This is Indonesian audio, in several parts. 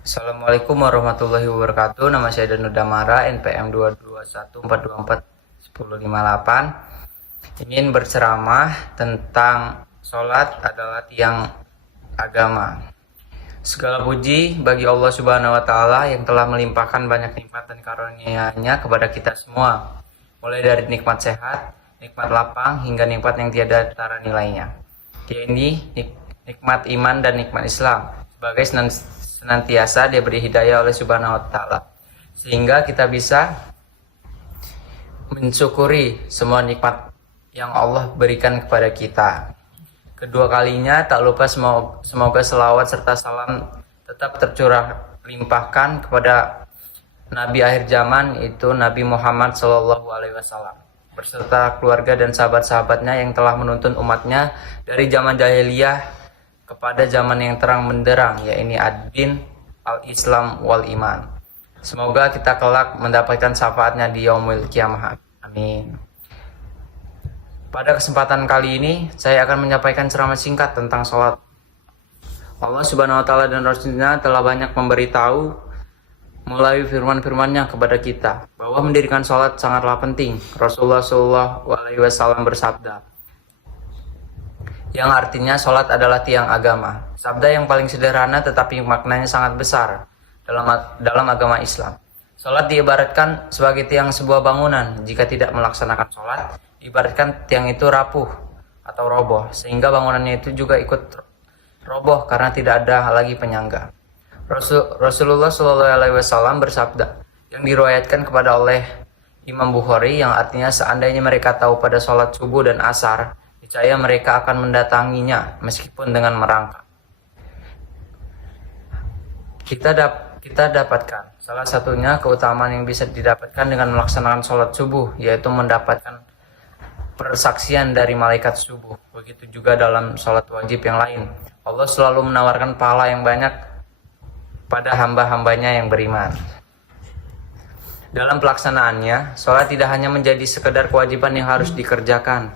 Assalamualaikum warahmatullahi wabarakatuh. Nama saya Danu Damara, NPM 22142411058. Ingin berceramah tentang sholat adalah tiang agama. Segala puji bagi Allah Subhanahu wa Ta'ala yang telah melimpahkan banyak nikmat dan karunia-Nya kepada kita semua, mulai dari nikmat sehat, nikmat lapang, hingga nikmat yang tiada tara nilainya, yaitu nikmat iman dan nikmat Islam. Sebagai senantiasa diberi hidayah oleh Subhanahu wa Ta'ala, sehingga kita bisa mensyukuri semua nikmat yang Allah berikan kepada kita. Kedua kalinya tak lupa semoga selawat serta salam tetap tercurah limpahkan kepada Nabi akhir zaman, yaitu Nabi Muhammad SAW, beserta keluarga dan sahabat-sahabatnya yang telah menuntun umatnya dari zaman jahiliyah kepada zaman yang terang benderang, yaitu ad-din, al-Islam, wal iman. Semoga kita kelak mendapatkan syafaatnya di yaumil kiamah. Amin. Pada kesempatan kali ini, saya akan menyampaikan ceramah singkat tentang sholat. Allah Subhanahu wa Ta'ala dan Rasulnya telah banyak memberitahu melalui firman-firmannya kepada kita bahwa mendirikan sholat sangatlah penting. Rasulullah SAW bersabda, yang artinya sholat adalah tiang agama. Sabda yang paling sederhana tetapi maknanya sangat besar dalam agama Islam. Sholat diibaratkan sebagai tiang sebuah bangunan. Jika tidak melaksanakan sholat, ibaratkan tiang itu rapuh atau roboh, sehingga bangunannya itu juga ikut roboh karena tidak ada lagi penyangga. Rasulullah SAW bersabda, yang diriwayatkan kepada oleh Imam Bukhari, yang artinya seandainya mereka tahu pada sholat subuh dan asar, niscaya mereka akan mendatanginya meskipun dengan merangkak. Kita dapatkan salah satunya keutamaan yang bisa didapatkan dengan melaksanakan sholat subuh, yaitu mendapatkan persaksian dari malaikat subuh. Begitu juga dalam sholat wajib yang lain. Allah selalu menawarkan pahala yang banyak pada hamba-hambanya yang beriman. Dalam pelaksanaannya, sholat tidak hanya menjadi sekedar kewajiban yang harus dikerjakan.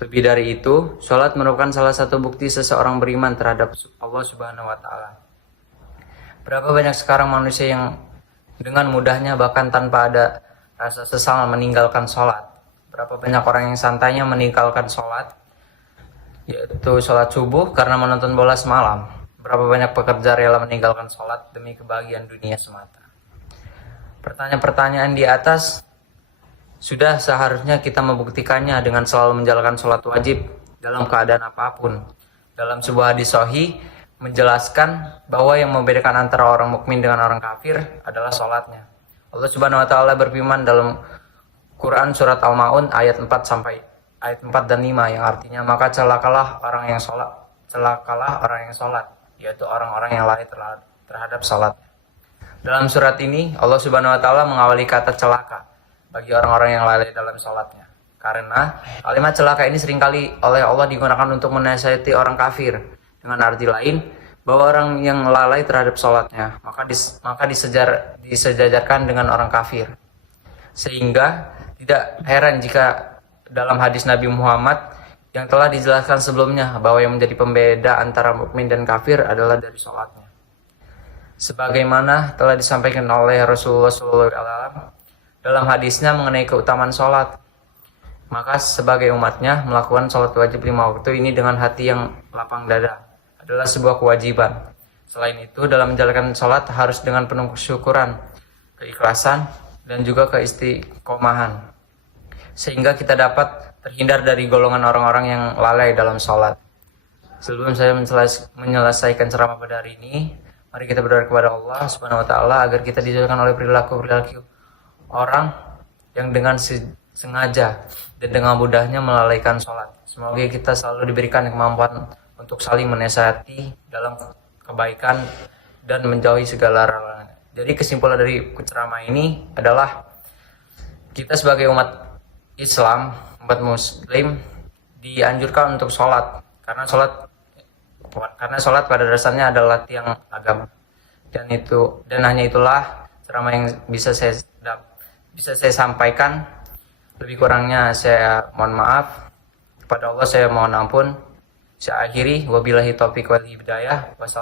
Lebih dari itu, sholat merupakan salah satu bukti seseorang beriman terhadap Allah Subhanahu wa Ta'ala. Berapa banyak sekarang manusia yang dengan mudahnya bahkan tanpa ada rasa sesal meninggalkan sholat. Berapa banyak orang yang santainya meninggalkan sholat, yaitu sholat subuh karena menonton bola semalam. Berapa banyak pekerja rela meninggalkan sholat demi kebahagiaan dunia semata. Pertanyaan-pertanyaan di atas sudah seharusnya kita membuktikannya dengan selalu menjalankan sholat wajib dalam keadaan apapun. Dalam sebuah hadis sahih menjelaskan bahwa yang membedakan antara orang mukmin dengan orang kafir adalah sholatnya. Allah Subhanahu wa Ta'ala berfirman dalam Quran surat Al-Maun ayat 4 dan 5, yang artinya maka celakalah orang yang sholat, yaitu orang-orang yang lalai terhadap sholat. Dalam surat ini Allah Subhanahu wa Ta'ala mengawali kata celaka bagi orang-orang yang lalai dalam sholatnya, karena kalimat celaka ini seringkali oleh Allah digunakan untuk menasihati orang kafir, dengan arti lain bahwa orang yang lalai terhadap sholatnya maka disejajarkan dengan orang kafir. Sehingga tidak heran jika dalam hadis Nabi Muhammad yang telah dijelaskan sebelumnya bahwa yang menjadi pembeda antara mukmin dan kafir adalah dari sholatnya. Sebagaimana telah disampaikan oleh Rasulullah SAW dalam hadisnya mengenai keutamaan sholat, maka sebagai umatnya melakukan sholat wajib 5 waktu ini dengan hati yang lapang dada adalah sebuah kewajiban. Selain itu, dalam menjalankan sholat harus dengan penuh kesyukuran, keikhlasan, dan juga keistiqomahan, sehingga kita dapat terhindar dari golongan orang-orang yang lalai dalam sholat. Sebelum saya menyelesaikan ceramah pada hari ini, mari kita berdoa kepada Allah Subhanahu wa Ta'ala agar kita dijauhkan oleh perilaku orang yang dengan sengaja dan dengan mudahnya melalaikan sholat. Semoga kita selalu diberikan kemampuan untuk saling menasihati dalam kebaikan dan menjauhi segala larangan. Jadi kesimpulan dari ceramah ini adalah kita sebagai umat Islam, umat Muslim dianjurkan untuk sholat karena sholat pada dasarnya adalah tiang agama. Dan hanya itulah ceramah yang bisa saya sampaikan. Lebih kurangnya saya mohon maaf. Kepada Allah saya mohon ampun. Saya akhiri, wabillahi taufiq wal hidayah.